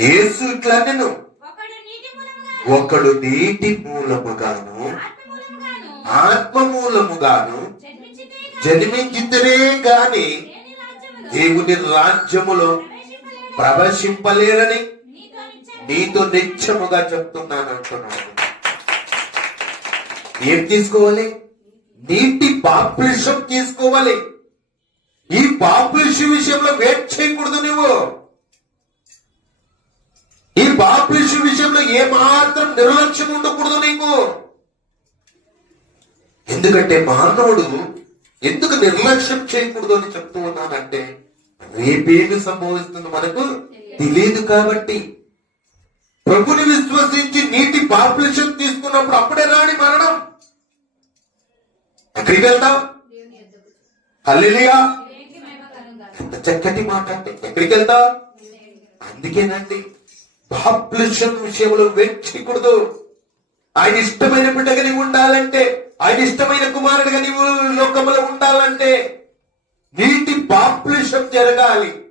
యేసు ఇట్లా నేను ఒకడు నీటి మూలముగాను. ఆత్మ మూలముగాను జన్మించితేనే గాని దేవుని రాజ్యములో ప్రవేశింపలేరని నీతో నిత్యముగా చెప్తున్నాను అంటున్నాడు ఏం తీసుకోవాలి? నీటి బాప్లిషం తీసుకోవాలి. ఈ బాప్లిషం విషయంలో వెయిట్ చేయకూడదు నువ్వు ఈ విషయంలో ఏమాత్రం నిర్లక్ష్యం ఉండకూడదు నీకు. ఎందుకంటే మానవుడు ఎందుకు నిర్లక్ష్యం చేయకూడదు అని చెప్తూ ఉన్నానంటే రేపేమి సంభవిస్తుంది మనకు తెలియదు కాబట్టి. ప్రభుని విశ్వసించి నీటి పాపులేషన్ తీసుకున్నప్పుడు అప్పుడే రాని మరణం. ఎక్కడికి వెళ్తాం హల్లెలూయా. ఎంత చక్కటి మాట అంటే ఎక్కడికి వెళ్తాం అందుకేనండి. పాపులేషన్ విషయంలో వెయిట్ ఆయన ఇష్టమైన బిడ్డగా నీవు ఉండాలంటే ఆయన ఇష్టమైన కుమారుడిగా నీవు లోకములో ఉండాలంటే నీటి పాపులేషన్ జరగాలి.